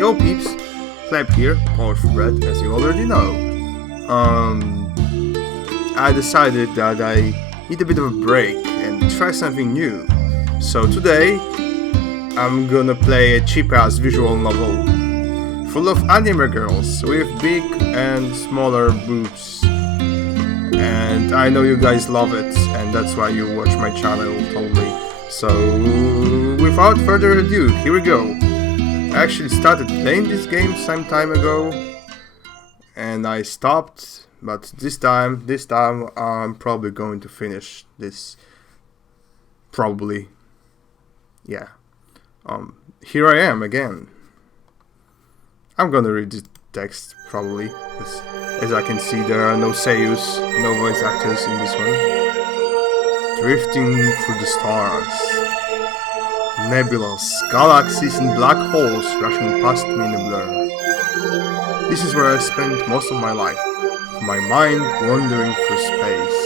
Yo peeps, C.Hleb here, Polish bread, as you already know. I decided that I need a bit of a break and try something new. So today, I'm gonna play a cheap-ass visual novel full of anime girls with big and smaller boobs. And I know you guys love it, and that's why you watch my channel, totally. So, without further ado, here we go. I actually started playing this game some time ago, and I stopped, but this time I'm probably going to finish this. Probably. Yeah. Here I am again. I'm gonna read the text, probably, because as I can see there are no seiyus, no voice actors in this one. Drifting through the stars. Nebulas, galaxies and black holes rushing past me in a blur. This is where I spent most of my life, my mind wandering through space.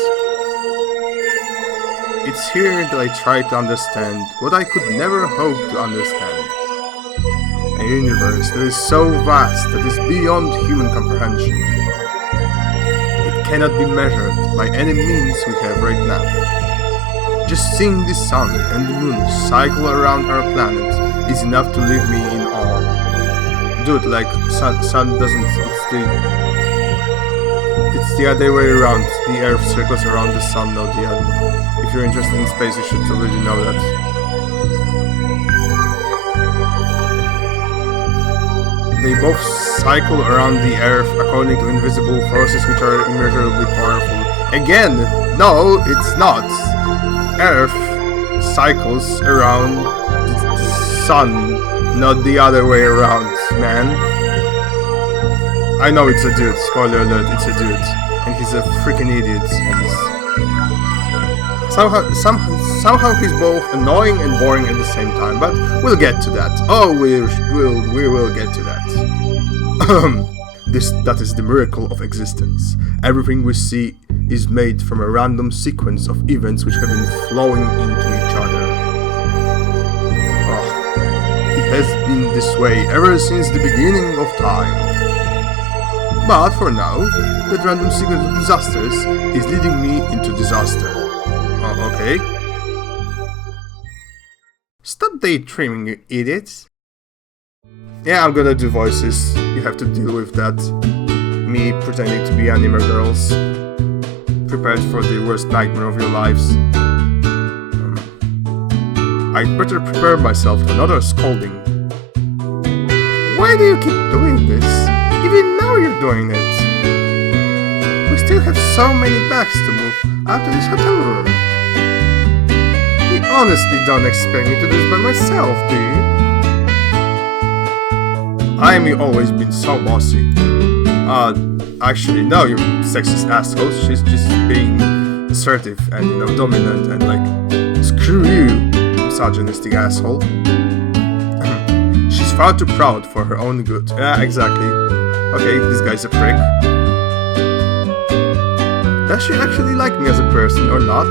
It's here that I try to understand what I could never hope to understand. A universe that is so vast that is beyond human comprehension. It cannot be measured by any means we have right now. Just seeing the sun and the moon cycle around our planet is enough to leave me in awe. Dude, like, sun doesn't, it's the other way around. The Earth circles around the sun, not the other. If you're interested in space, you should already know that. They both cycle around the Earth according to invisible forces which are immeasurably powerful. Again, no, it's not. Earth cycles around the sun, not the other way around, man. I know it's a dude, spoiler alert, it's a dude. And he's a freaking idiot. And somehow he's both annoying and boring at the same time, but we'll get to that. Oh, we will get to that. That is the miracle of existence. Everything we see is made from a random sequence of events which have been flowing into each other. It has been this way ever since the beginning of time. But for now, that random sequence of disasters is leading me into disaster. Okay. Stop daydreaming, you idiots. Yeah, I'm gonna do voices. You have to deal with that. Me pretending to be anime girls. Prepared for the worst nightmare of your lives. I'd better prepare myself for another scolding. Why do you keep doing this? Even now you're doing it. We still have so many bags to move after this hotel room. You honestly don't expect me to do this by myself, do you? Amy always been so bossy. Actually, no, you sexist assholes. She's just being assertive and, dominant and like, screw you, misogynistic asshole. She's far too proud for her own good. Yeah, exactly. Okay, this guy's a prick. Does she actually like me as a person or not?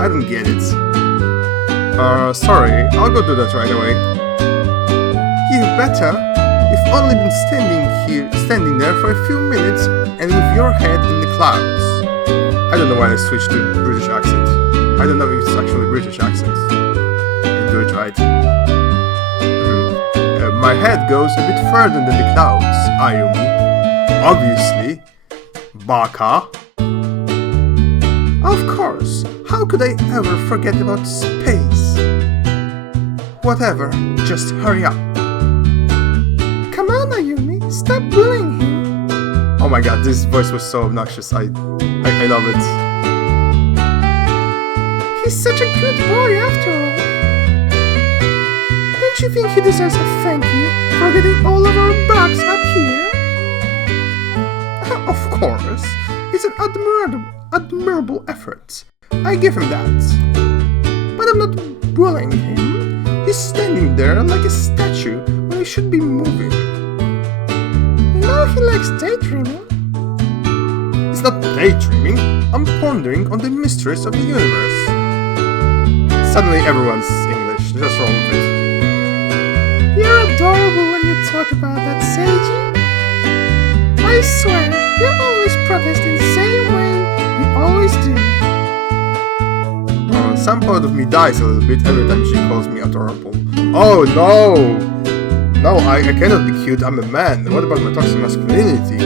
I don't get it. Sorry, I'll go do that right away. You better. You've only been standing there for a few minutes and with your head in the clouds. I don't know why I switched to British accent. I don't know if it's actually British accent. I do it right. My head goes a bit further than the clouds, Ayumi. Obviously. Baka. Of course. How could I ever forget about space? Whatever, just hurry up. Come on, Ayumi, stop bullying him. Oh my god, this voice was so obnoxious. I love it. He's such a good boy after all. Don't you think he deserves a thank you for getting all of our bags up here? Of course, it's an admirable effort. I give him that. But I'm not bullying him. He's standing there like a statue when he should be moving. Now he likes daydreaming. It's not daydreaming. I'm pondering on the mysteries of the universe. Suddenly everyone's English. What's wrong with it? You're adorable when you talk about that, Seiji. I swear, you always protest in the same way you always do. Some part of me dies a little bit every time she calls me adorable. Oh no! No, I cannot be cute, I'm a man. What about my toxic masculinity?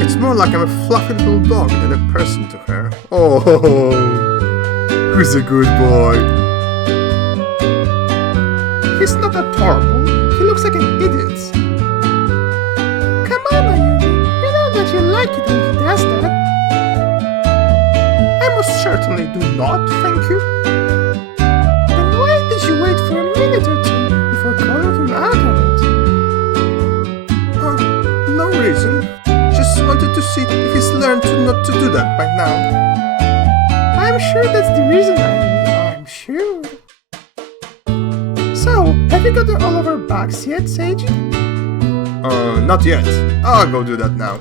It's more like I'm a fluffy little dog than a person to her. Oh, who's a good boy? He's not adorable, he looks like an idiot. Come on, Ayumi, you know that you like it when he does that. I most certainly do not, thank you. Then why did you wait for a minute or two before calling him out on it? No reason. Just wanted to see if he's learned to not to do that by now. I'm sure that's the reason, Ayumi, I'm sure. So, have you gotten all of our bags yet, Seiji? Not yet. I'll go do that now.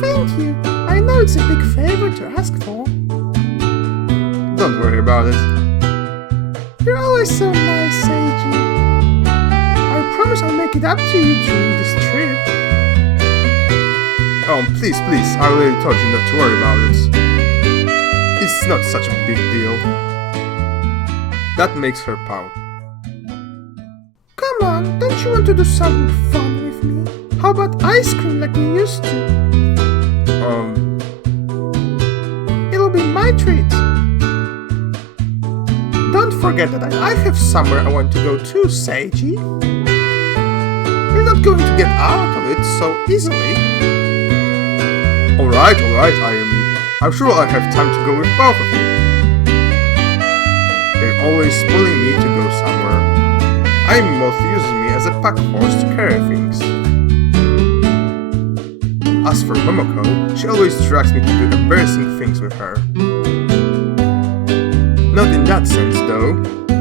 Thank you. I know it's a big favor to ask for. Don't worry about it. You're always so nice, Seiji. I promise I'll make it up to you during this trip. Oh, please, I already told you not to worry about it. It's not such a big deal. That makes her pout. Come on, don't you want to do something fun with me? How about ice cream like we used to? It'll be my treat. Don't forget that I have somewhere I want to go too, Seiji. You're not going to get out of it so easily. Alright, Ayumi. I'm sure I'll have time to go with both of you. They're always pulling me to go somewhere. Ayumi mostly uses me as a pack horse to carry things. As for Momoko, she always drags me to do embarrassing things with her. Not in that sense though.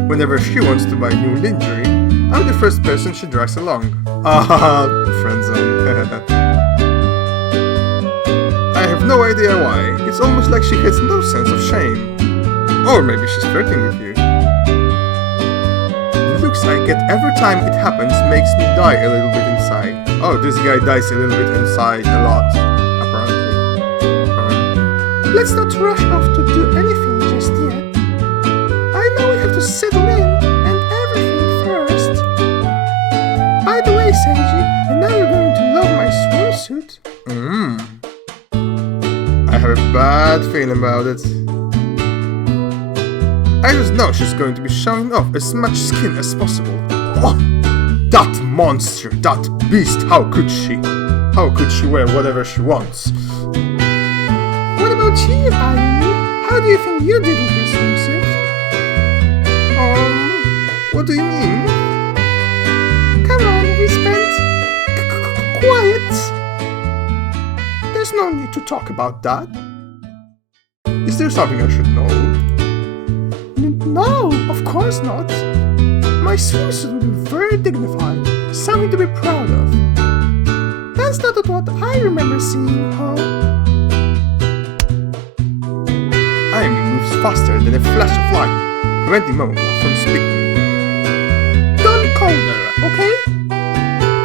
Whenever she wants to buy new lingerie, I'm the first person she drags along. Ah, friendzone. I have no idea why. It's almost like she has no sense of shame. Or maybe she's flirting with you. The looks I get every time it happens makes me die a little bit inside. Oh, this guy dies a little bit inside a lot, apparently. Let's not rush off to do anything just yet. I know we have to settle in and everything first. By the way, Seiji, I know you're going to love my swimsuit. I have a bad feeling about it. I just know she's going to be showing off as much skin as possible. Oh, that monster, that beast, how could she? How could she wear whatever she wants? What about you, Ayumi? How do you think you did with your swimsuit? What do you mean? Come on, we spent... quiet. There's no need to talk about that. Is there something I should know? No, of course not. My swimsuit will be very dignified, something to be proud of. That's not what I remember seeing, huh? Ayumi moves faster than a flash of light, preventing Momoko from speaking. Don't call her, okay?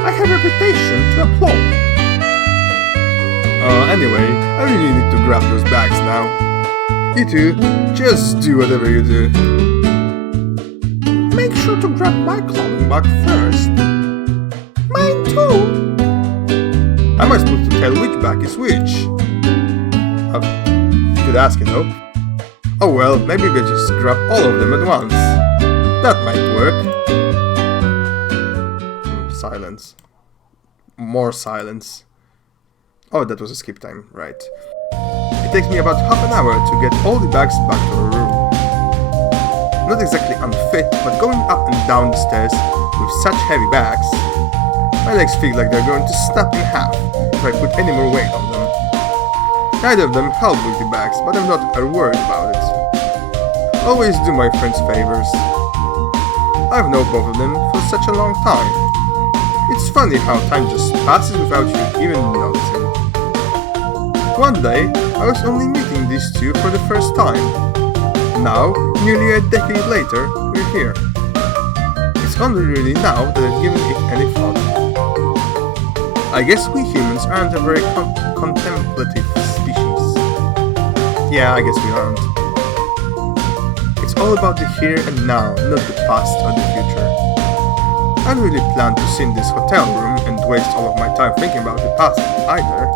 I have a reputation to applaud. Anyway, I really need to grab those bags now. You two, just do whatever you do. Make sure to grab my clothing bag first. Mine too. How am I supposed to tell which bag is which? You could ask, you know. Oh well, maybe we just grab all of them at once. That might work. Silence. More silence. Oh, that was a skip time, right. It takes me about half an hour to get all the bags back to our room. Not exactly unfit, but going up and down the stairs with such heavy bags, my legs feel like they're going to snap in half if I put any more weight on them. Neither of them help with the bags, but I'm not worried about it. Always do my friends favors. I've known both of them for such a long time. It's funny how time just passes without you even noticing. One day, I was only meeting these two for the first time. Now, nearly a decade later, we're here. It It's only really now that I've given it any thought. I guess we humans aren't a very contemplative species. Yeah, I guess we aren't. It's all about the here and now, not the past or the future. I don't really plan to sit in this hotel room and waste all of my time thinking about the past either.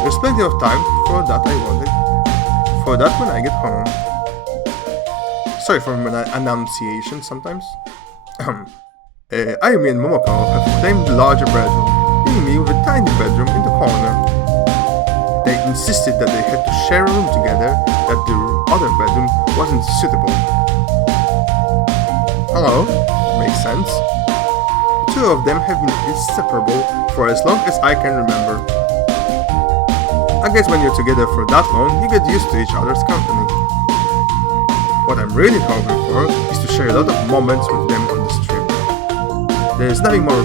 There's plenty of time for that when I get home. Sorry for my enunciation sometimes. Ayumi and Momoko have claimed the larger bedroom, leaving me with a tiny bedroom in the corner. They insisted that they had to share a room together, that the other bedroom wasn't suitable. Hello, makes sense. The two of them have been inseparable for as long as I can remember. I guess when you're together for that long, you get used to each other's company. What I'm really hoping for is to share a lot of moments with them on this trip. There's nothing more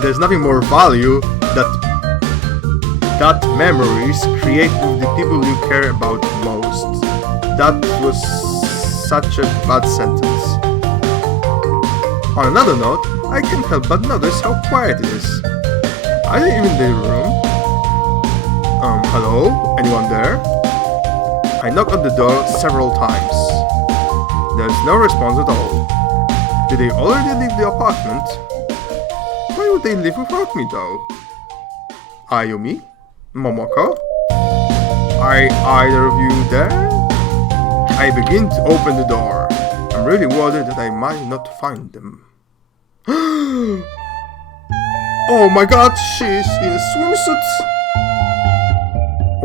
there's nothing more value that memories create with the people you care about most. That was such a bad sentence. On another note, I can't help but notice how quiet it is. Are they even in the room? Hello? Anyone there? I knocked on the door several times. There's no response at all. Did they already leave the apartment? Why would they leave without me though? Ayumi? Momoko? Are either of you there? I begin to open the door. I'm really worried that I might not find them. Oh my god, she's in a swimsuit!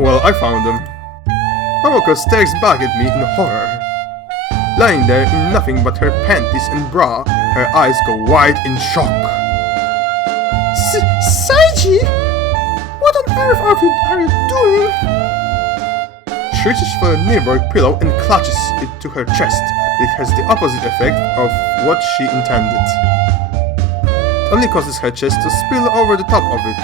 Well, I found them. Momoko stares back at me in horror. Lying there in nothing but her panties and bra, her eyes go wide in shock. Seiji! What on earth are you doing? She reaches for a nearby pillow and clutches it to her chest. It has the opposite effect of what she intended. It only causes her chest to spill over the top of it,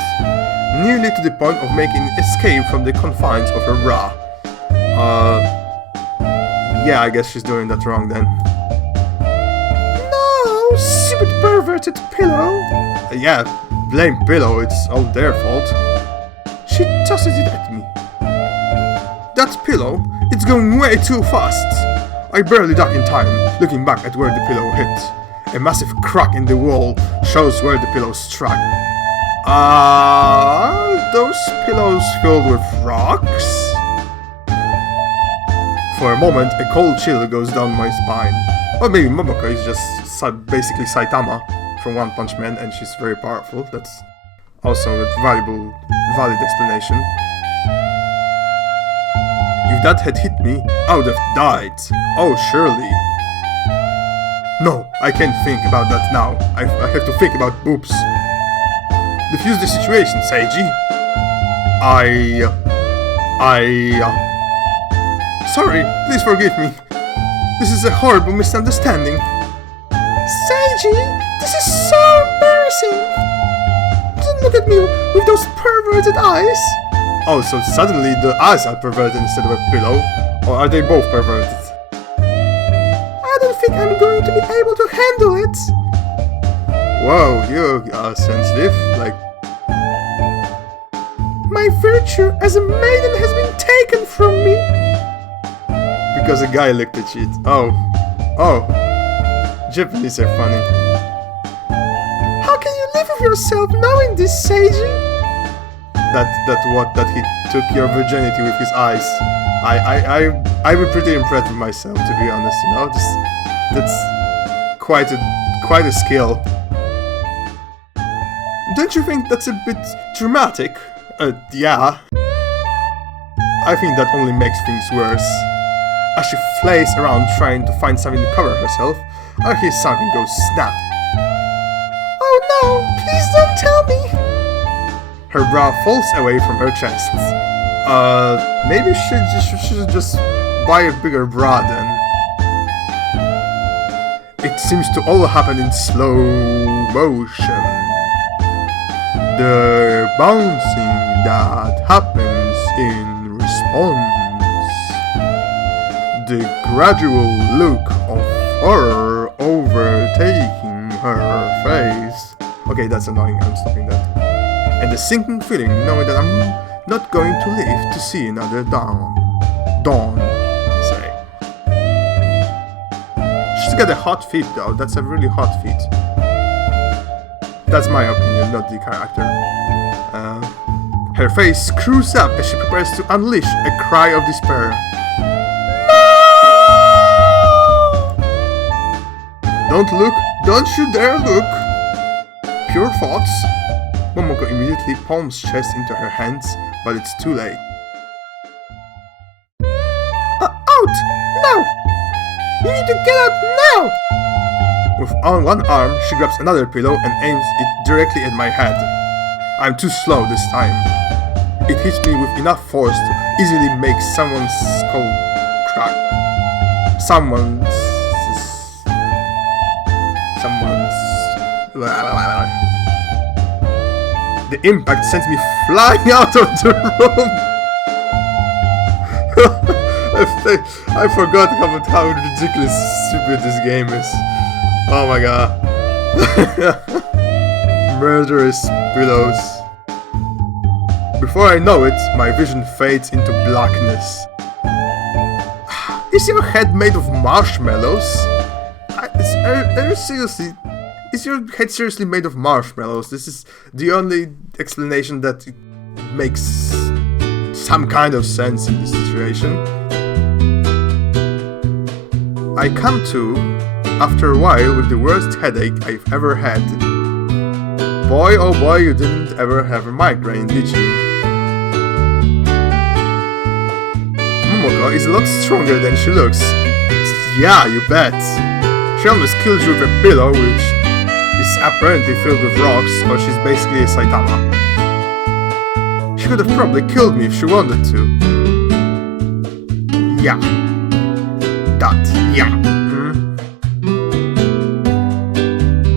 nearly to the point of making escape from the confines of her bra. Yeah, I guess she's doing that wrong then. No, stupid perverted pillow. Yeah, blame pillow, it's all their fault. She tosses it at me. That pillow, it's going way too fast. I barely duck in time, looking back at where the pillow hit. A massive crack in the wall shows where the pillow struck. Those pillows filled with rocks? For a moment, a cold chill goes down my spine. Or maybe Momoko is just basically Saitama from One Punch Man and she's very powerful. That's also a valid explanation. If that had hit me, I would have died. Oh, surely. No, I can't think about that now. I have to think about boobs. Defuse the situation, Seiji. Sorry, please forgive me. This is a horrible misunderstanding. Seiji, this is so embarrassing. Don't look at me with those perverted eyes. Oh, so suddenly the eyes are perverted instead of a pillow? Or are they both perverted? I don't think I'm going to be able to handle it. Whoa, you are sensitive, like... My virtue as a maiden has been taken from me. Because a guy looked at you. Oh. Japanese are funny. How can you live with yourself knowing this, Seiji? That he took your virginity with his eyes. I'm pretty impressed with myself, to be honest, you know? That's quite a skill. Don't you think that's a bit dramatic? Yeah. I think that only makes things worse. As she flails around trying to find something to cover herself, I hear something go snap. Oh no, please don't tell me! Her bra falls away from her chest. Maybe she should just buy a bigger bra then. It seems to all happen in slow motion. The bouncing that happens in response. the gradual look of horror overtaking her face. Okay, that's annoying, I'm stopping that. And the sinking feeling knowing that I'm not going to live to see another dawn. Say. She's got a hot feet though, that's a really hot feet. That's my opinion, not the character. Her face screws up as she prepares to unleash a cry of despair. Don't look! Don't you dare look! Pure thoughts. Momoko immediately palms chest into her hands, but it's too late. Out! Now! You need to get out now! With one arm, she grabs another pillow and aims it directly at my head. I'm too slow this time. It hits me with enough force to easily make someone's skull crack. The impact sends me flying out of the room. I forgot how ridiculous stupid this game is. Oh my god. Murderous pillows. Before I know it, my vision fades into blackness. Is your head made of marshmallows? Seriously? Is your head seriously made of marshmallows? This is the only explanation that makes some kind of sense in this situation. I come to, after a while, with the worst headache I've ever had. Boy, oh boy, you didn't ever have a migraine, did you? Momoko is a lot stronger than she looks. Yeah, you bet. She almost killed you with a pillow, which is apparently filled with rocks, or she's basically a Saitama. She could have probably killed me if she wanted to. Yeah. That. Yeah.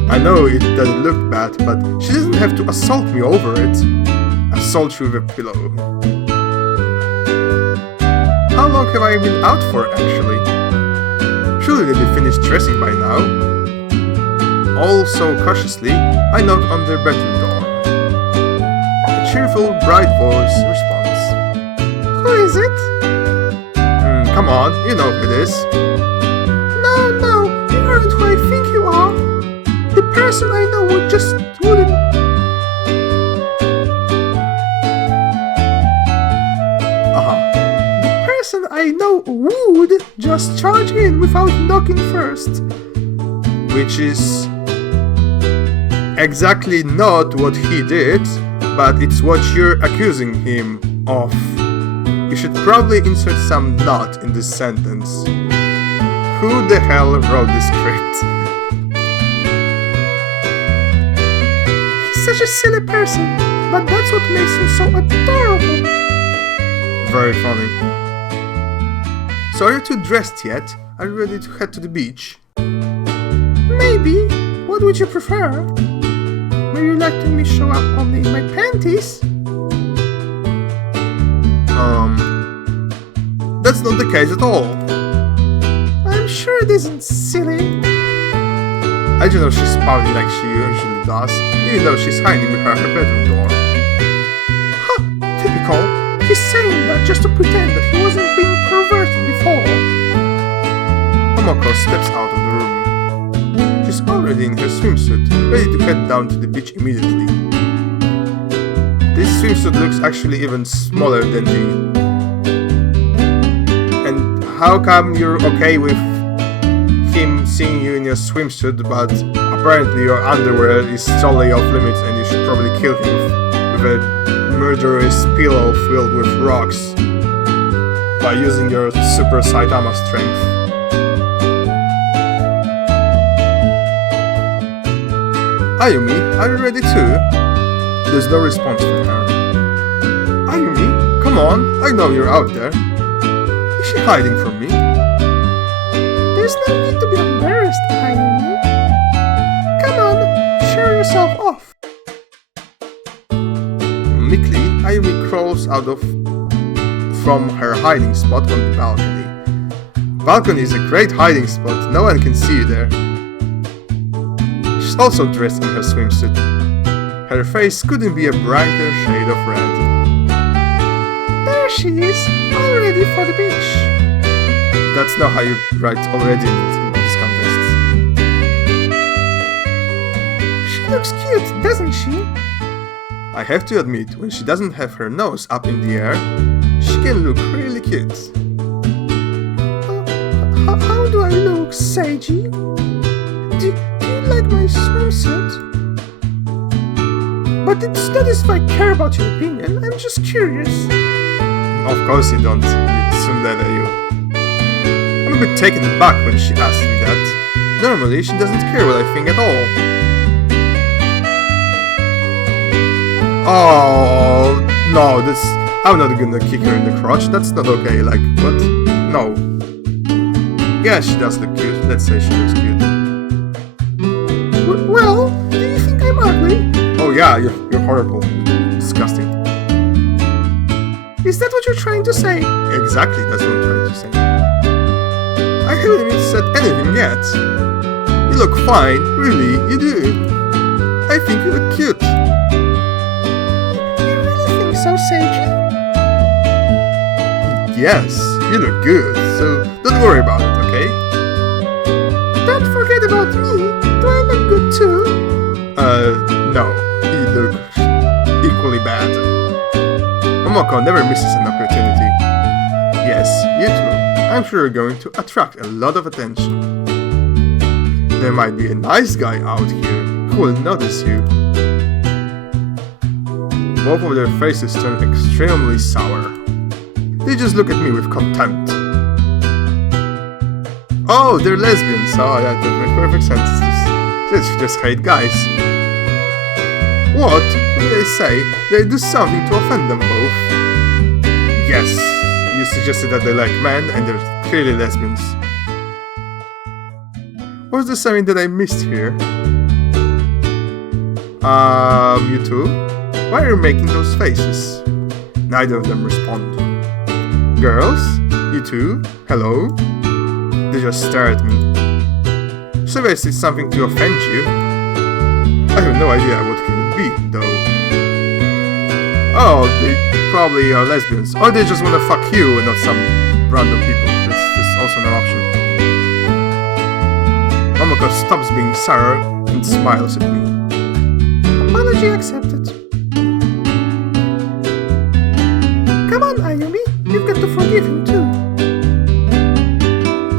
I know it doesn't look bad, but she doesn't have to assault me over it. Assault you with a pillow. How long have I been out for, actually? Surely they'll be finished dressing by now. All so cautiously, I knock on their bedroom door. A cheerful, bright voice responds. Who is it? Come on, you know who it is. No, you aren't who I think you are. The person I know wouldn't. The person I know would just charge in without knocking first. Which is exactly not what he did, but it's what you're accusing him of. You should probably insert some not in this sentence. Who the hell wrote this script? He's such a silly person, but that's what makes him so adorable. Very funny. So are you two dressed yet? Are you ready to head to the beach? Maybe. What would you prefer? Were you letting me show up only in my panties? That's not the case at all. I'm sure it isn't, silly. I don't know she's pouting like she usually does, even though she's hiding behind her bedroom door. Ha! Typical. He's saying that just to pretend that he wasn't being perverted before. Momoko steps out of the room. She's already in her swimsuit, ready to head down to the beach immediately. This swimsuit looks actually even smaller than the... And how come you're okay with him seeing you in your swimsuit, but apparently your underwear is totally off limits and you should probably kill him with a murderous pillow filled with rocks by using your super Saitama strength? Ayumi, are you ready too? There's no response from her. Ayumi, come on, I know you're out there. Is she hiding from me? There's no need to be embarrassed, Ayumi. Come on, show yourself off. Meekly, Ayumi crawls out from her hiding spot on the balcony. balcony is a great hiding spot, no one can see you there. She's also dressed in her swimsuit. Her face couldn't be a brighter shade of red. There she is, all ready for the beach. That's not how you write already in this context. She looks cute, doesn't she? I have to admit, when she doesn't have her nose up in the air, she can look really cute. How do I look, Seiji? Do you like my swimsuit? But it's not as if I care about your opinion, I'm just curious. Of course you don't, you tsundere you. I'm a bit taken aback when she asked me that. Normally she doesn't care what I think at all. Oh, no, I'm not gonna kick her in the crotch, that's not okay, like, what? No. Yeah, she does look cute, let's say she looks cute. Well, do you think I'm ugly? Oh yeah, you're horrible. Disgusting. Is that what you're trying to say? Exactly, that's what I'm trying to say. I haven't even said anything yet. You look fine, really, you do. I think you look cute. You really think so, Seiji? Yes, you look good, so don't worry about it, okay? Don't forget about me. Do I look good too? No, you look equally bad. Momoko never misses an opportunity. Yes, you too. I'm sure you're going to attract a lot of attention. There might be a nice guy out here who will notice you. Both of their faces turn extremely sour. They just look at me with contempt. Oh, they're lesbians. Oh, that makes perfect sense. Just hate guys. What do they say? They do something to offend them both. Yes, you suggested that they like men and they're clearly lesbians. What's the something that I missed here? You two? Why are you making those faces? Neither of them respond. Girls? You two? Hello? They just stare at me. So if I say something to offend you, I have no idea what can it be, though. Oh, they probably are lesbians. Or they just wanna fuck you and not some random people. That's also an option. Momoko stops being sour and smiles at me. Apology accepted. Come on, Ayumi. You've got to forgive him too.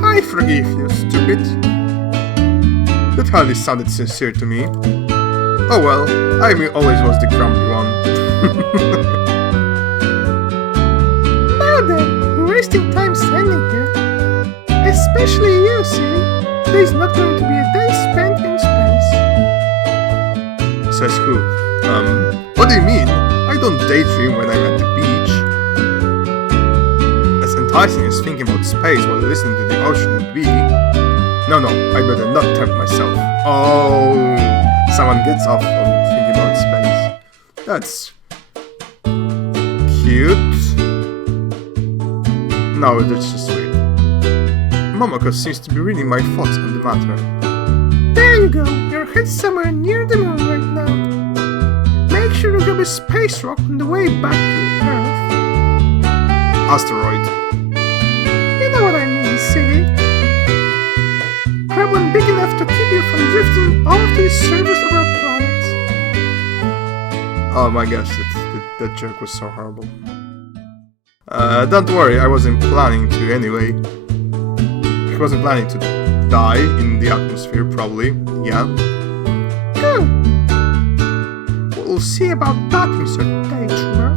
I forgive you, stupid. That hardly sounded sincere to me. Oh well, Ayumi always was the grumpy one. Now then, we're wasting time standing here. Especially you, Siri. There's not going to be a day spent in space. Says who? What do you mean? I don't daydream when I'm at the beach. As enticing as thinking about space while listening to the ocean would be, no, I better not tempt myself. Oh, someone gets off on thinking about space. That's cute. No, that's just weird. Momoko seems to be reading my thoughts on the matter. There you go. Your head's somewhere near the moon right now. Make sure to grab a space rock on the way back to Earth. Asteroid. You know what I mean, silly. Grab one big enough to keep you from drifting off to the surface of our planet. Oh my gosh, that joke was so horrible. Don't worry, I wasn't planning to anyway. I wasn't planning to die in the atmosphere, probably. Yeah. Good. We'll see about that, Mr. Daydreamer.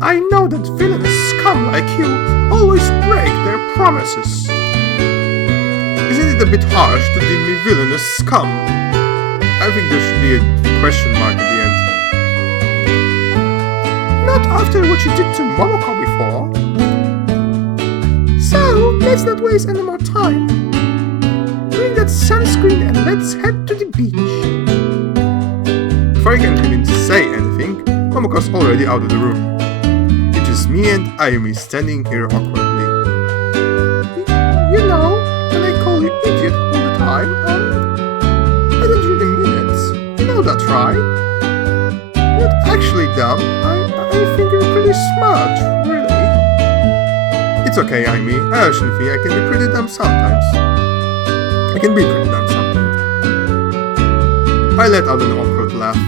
I know that villainous scum like you always break their promises. Isn't it a bit harsh to deem me villainous scum? I think there should be a question mark at the end. Not after what you did to Momoko before. So, let's not waste any more time. Bring that sunscreen and let's head to the beach. Before I can even say anything, Momoko's already out of the room. It is me and Ayumi standing here awkwardly. try? Not actually dumb. I think you're pretty smart, really. It's okay, Amy. I actually think I can be pretty dumb sometimes. I can be pretty dumb sometimes. I let out an awkward laugh.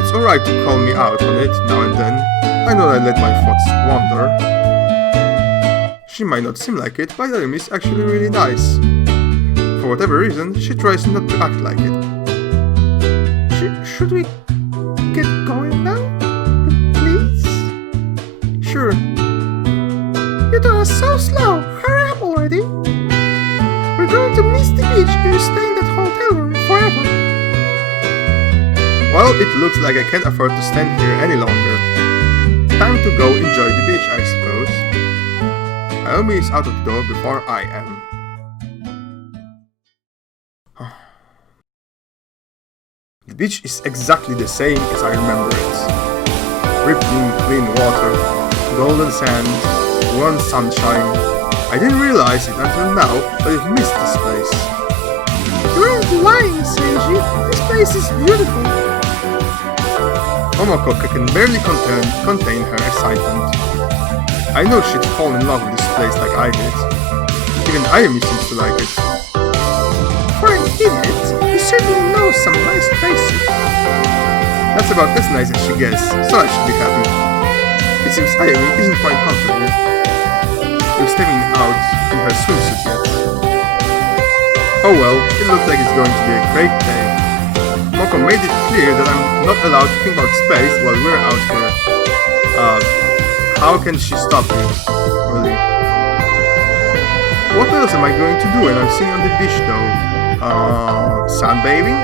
It's alright to call me out on it now and then. I know I let my thoughts wander. She might not seem like it, but Amy is actually really nice. For whatever reason, she tries not to act like it. Should we get going now? Please? Sure. You two are so slow. Hurry up already. We're going to miss the beach if you stay in that hotel room forever. Well, it looks like I can't afford to stand here any longer. Time to go enjoy the beach, I suppose. Naomi is out of the door before I am. The beach is exactly the same as I remember it. Rippling clean water, golden sand, warm sunshine. I didn't realize it until now, but I've missed this place. You aren't lying, Seiji. This place is beautiful. Momoko can barely contain her excitement. I knew she'd fall in love with this place like I did. Even Ayumi seems to like it. For an idiot, he certainly knows some nice places. That's about as nice as she gets, so I should be happy. It seems Ayumi isn't quite comfortable with stepping out in her swimsuit yet. Oh well, it looks like it's going to be a great day. Momoko made it clear that I'm not allowed to think about space while we're out here. How can she stop me? Really? What else am I going to do when I'm sitting on the beach though? Sunbathing?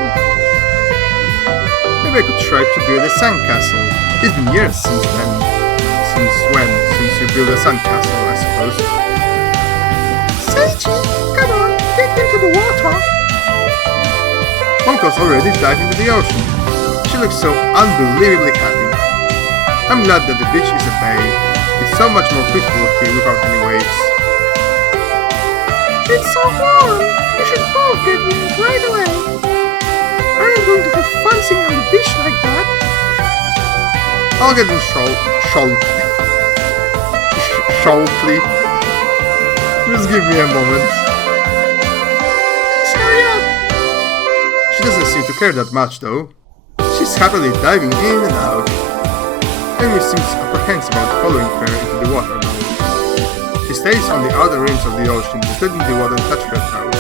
Maybe I could try to build a sandcastle. It's been years since then. Since when? Since you built a sandcastle, I suppose. Seiji, come on, get into the water. Momoko's already dived into the ocean. She looks so unbelievably happy. I'm glad that the beach is a bay. It's so much more peaceful here without any waves. It's so warm! We should both get in right away. Are you going to have fun sitting on the beach like that? I'll get in shortly. Just give me a moment. Please hurry up! She doesn't seem to care that much though. She's happily diving in and out. Amy seems apprehensive about following her into the water now. She stays on the outer rims of the ocean, just letting the water touch her toes.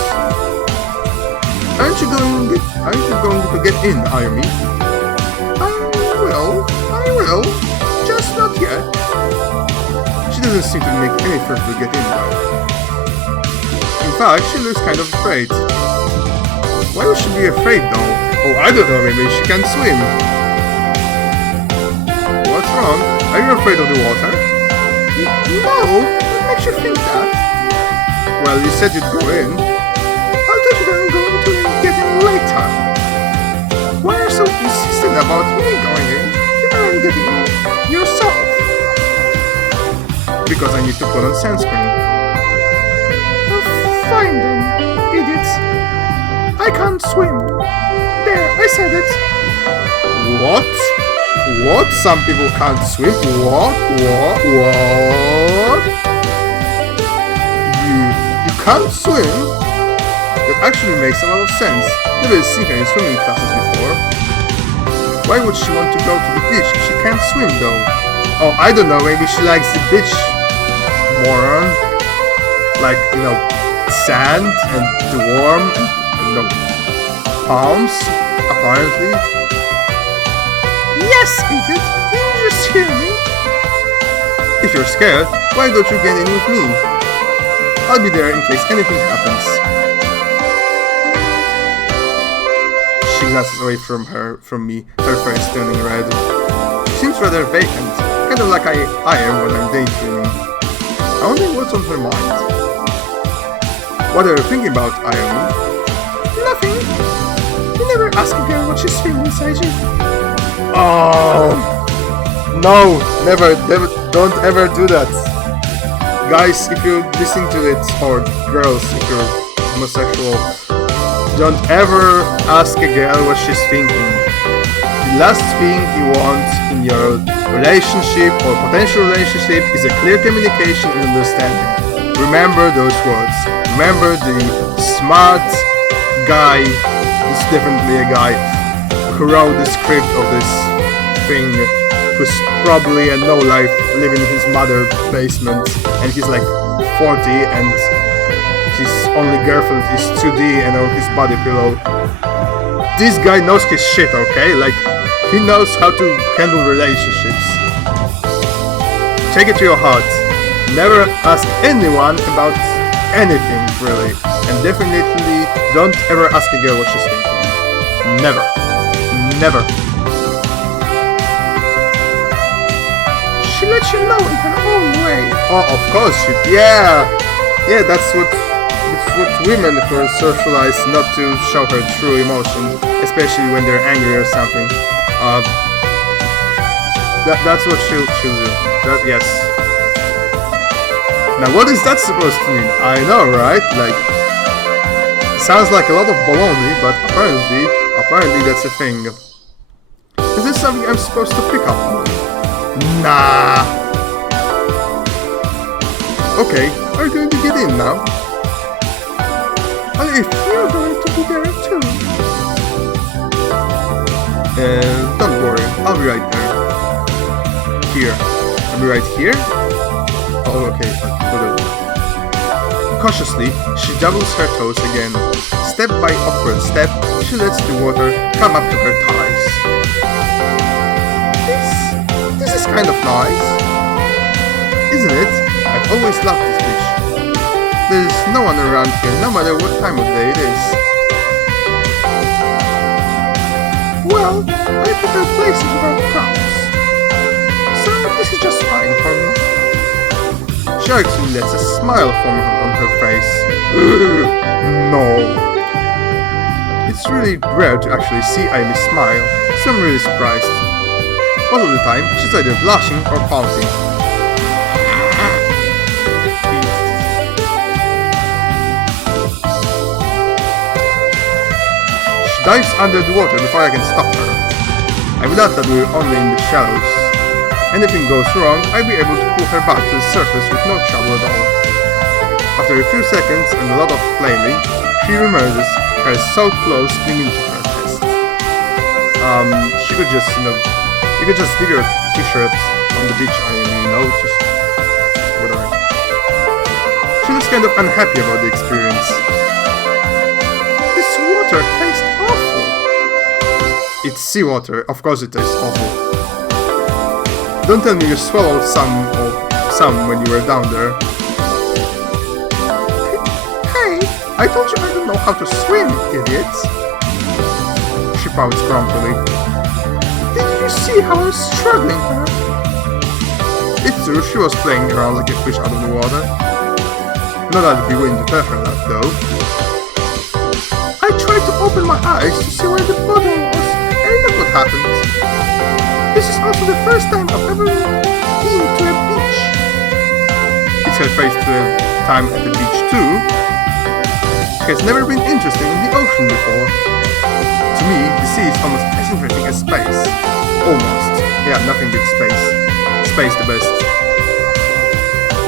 Aren't you going to get in, Ayumi? I will. Just not yet. She doesn't seem to make any effort to get in though. In fact, she looks kind of afraid. Why would she be afraid though? Oh, I don't know, maybe she can't swim. What's wrong? Are you afraid of the water? No, what makes you think that? Well, you said you'd go in. I thought you were going to get in later. Why are you so insistent about me going in? You aren't getting in yourself. Because I need to put on sunscreen. Fine then, idiots. I can't swim. There, I said it. What? What? Some people can't swim? What? You can't swim? That actually makes a lot of sense. Never seen her in swimming classes before. Why would she want to go to the beach if she can't swim though? Oh, I don't know, maybe she likes the beach more. Like, you know, sand and the warm, palms, apparently. Yes, idiot! Did you just hear me? If you're scared, why don't you get in with me? I'll be there in case anything happens. She glances away from me, her face turning red. She seems rather vacant, kind of like I am when I'm daydreaming. I wonder what's on her mind. What are you thinking about, Ayumi? Nothing. You never ask a girl what she's feeling, Seiji. Oh no! Never, don't ever do that. Guys, if you're listening to it, or girls, if you're homosexual, don't ever ask a girl what she's thinking. The last thing you want in your relationship or potential relationship is a clear communication and understanding. Remember those words. Remember the smart guy, it's definitely a guy, who wrote the script of this thing, who's probably a no-life living in his mother's basement, and he's like 40 and his only girlfriend is 2D and on his body pillow. This guy knows his shit, okay? Like, he knows how to handle relationships. Take it to your heart. Never ask anyone about anything, really. And definitely don't ever ask a girl what she's thinking. Never. Never. She lets you know in her own way. Oh, of course. Yeah, that's what women were socialized not to show her true emotion, especially when they're angry or something. That's what she'll do. Yes. Now, what is that supposed to mean? I know, right? Like, sounds like a lot of baloney, but apparently that's a thing. Is this something I'm supposed to pick up on? Nah. Okay, are you going to get in now? Well, if you're going to be there too. Don't worry, I'll be right there. Here. I'll be right here? Oh, okay, Cautiously, she doubles her toes again. Step by awkward step, she lets the water come up to her thighs. This is kind of nice. Isn't it? I've always loved this beach. There's no one around here, no matter what time of day it is. Well, I prefer places without crowds. So this is just fine for me. She actually lets a smile form on her face. No. It's really rare to actually see Amy smile, so I'm really surprised. Most of the time, she's either blushing or pouting. She dives under the water before I can stop her. I'm glad that we're only in the shallows. Anything goes wrong, I'll be able to pull her back to the surface with no trouble at all. After a few seconds and a lot of flailing, she remerges, her so close clinging to her chest. She could just, you could just leave your t-shirt on the beach, just whatever. She looks kind of unhappy about the experience. This water tastes awful. It's seawater, of course it tastes awful. Don't tell me you swallowed some when you were down there. Hey, I told you I don't know how to swim, idiots. She pouts grumpily. Did you see how I was struggling there? It's true, she was playing around like a fish out of the water. Not that I'd be willing to tell her that, though. I tried to open my eyes to see where the bottom was, and look what happened. This is also the first time I've ever been to a beach. It's her first time at the beach too. She has never been interested in the ocean before. To me, the sea is almost as interesting as space. Almost. Yeah, nothing but space. Space the best.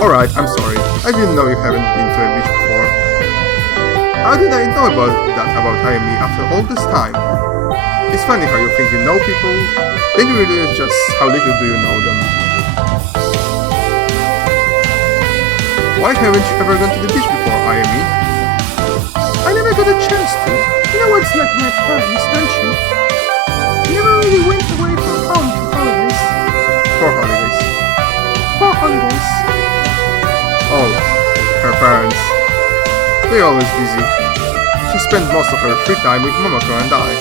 Alright, I'm sorry. I didn't know you haven't been to a beach before. How did I know about Amy after all this time? It's funny how you think you know people, then you realize just how little do you know them. Why haven't you ever gone to the beach before, Amy? I never got a chance to. You know what it's like my parents, don't you? Never really went away from home to holidays. For holidays. For holidays. Oh, her parents. They're always busy. She spent most of her free time with Momoko and I.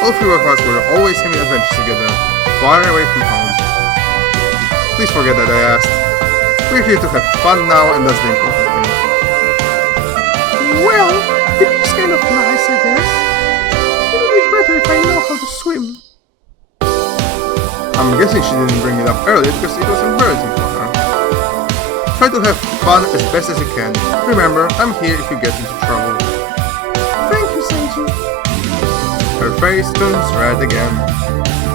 All three of us were always having adventures together, far away from home. Please forget that I asked. We're here to have fun now, and that's the important thing. Well, the beach is kind of nice, I guess. It would be better if I know how to swim. I'm guessing she didn't bring it up earlier because it was embarrassing for her. Try to have fun as best as you can. Remember, I'm here if you get into trouble. Thank you. face turns red again.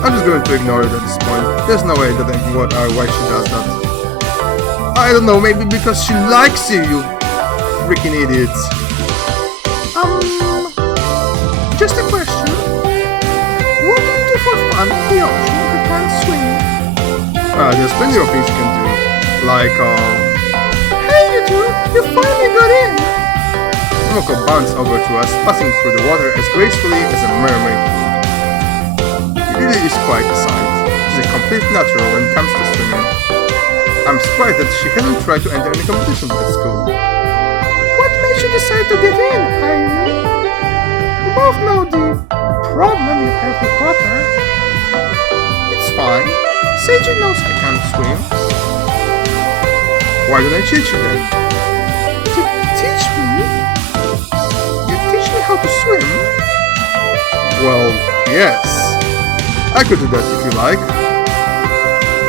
I'm just going to ignore it at this point. There's no way that why she does that. I don't know, maybe because she likes you, you freaking idiots. Just a question. What do you do for fun in the ocean if you can't swim? There's plenty of things you can do. Like, Hey, you two! You finally got in! Momoko bounds over to us, passing through the water as gracefully as a mermaid would. It really is quite a sight. She's a complete natural when it comes to swimming. I'm surprised that she hasn't tried to enter any competition at school. What made you decide to get in, Irene? We both know the problem you have with water. It's fine. Seiji knows I can't swim. Why don't I teach you then? To teach me? You teach me how to swim? Well, yes. I could do that if you like.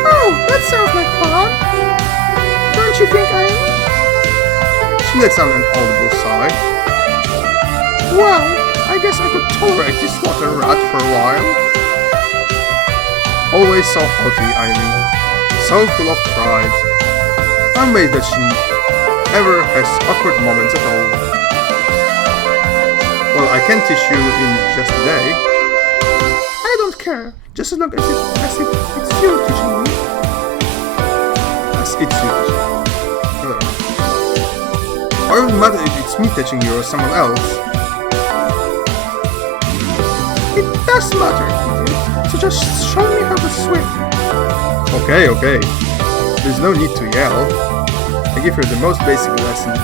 Oh, that sounds like fun. Don't you think, Irene? She lets out an audible sigh. Well, I guess I could tolerate this water rat for a while. Always so haughty, Irene. So full of pride. I'm amazed that she ever has awkward moments at all. Well, I can teach you in just a day. I don't care, just as long as it's you teaching me. As it's you teaching me. Or it wouldn't matter if it's me teaching you or someone else. It does matter, idiot. So just show me how to swim. Okay. There's no need to yell. I give her the most basic lessons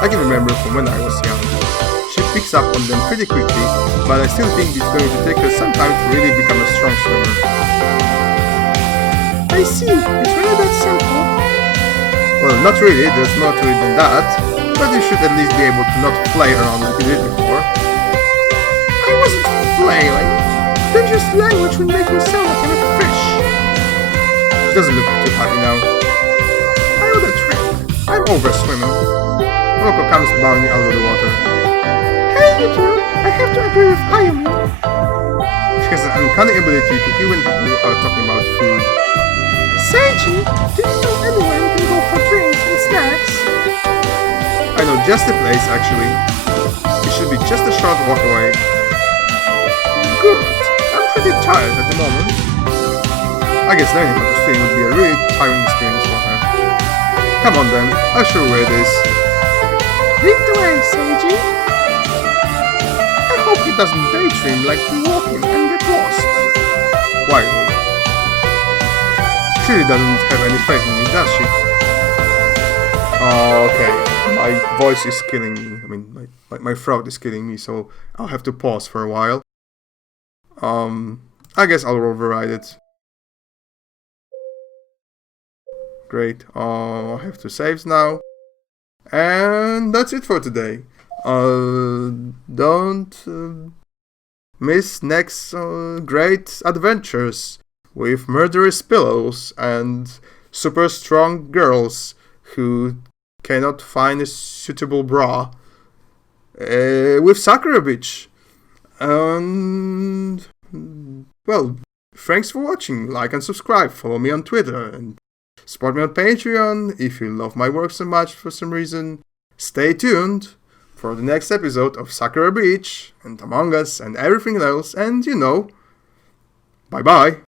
I can remember from when I was young. She picks up on them pretty quickly, but I still think it's going to take her some time to really become a strong swimmer. I see. It's really that simple. Well, not really, there's more to it than that, but you should at least be able to not fly around like you did before. I wasn't flailing. Dangerous language would make me sound like a fish. She doesn't look too happy now. I owe the trick. I'm over swimming. Momoko comes bounding out of the water. Hey, you two! I have to agree with Ayumi. She has an uncanny ability to hear when people are talking about food. Seiji, do you know anywhere we can go for drinks and snacks? I know just the place, actually. It should be just a short walk away. Good. I'm pretty tired at the moment. I guess learning how to swim would be a really tiring experience for her. Come on then, I'll show you where it is. Lead the way, Seiji. I hope he doesn't daydream like we walk in and get lost. Why? She really doesn't have any faith in me, does she? Okay, my voice is killing me. I mean, my throat is killing me, so I'll have to pause for a while. I guess I'll override it. Great, I have 2 saves now. And that's it for today. Don't miss next great adventures with murderous pillows and super strong girls who cannot find a suitable bra with Sakura Beach. And well, thanks for watching. Like and subscribe, follow me on Twitter, and support me on Patreon if you love my work so much for some reason. Stay tuned for the next episode of Sakura Beach and Among Us and everything else, and bye bye.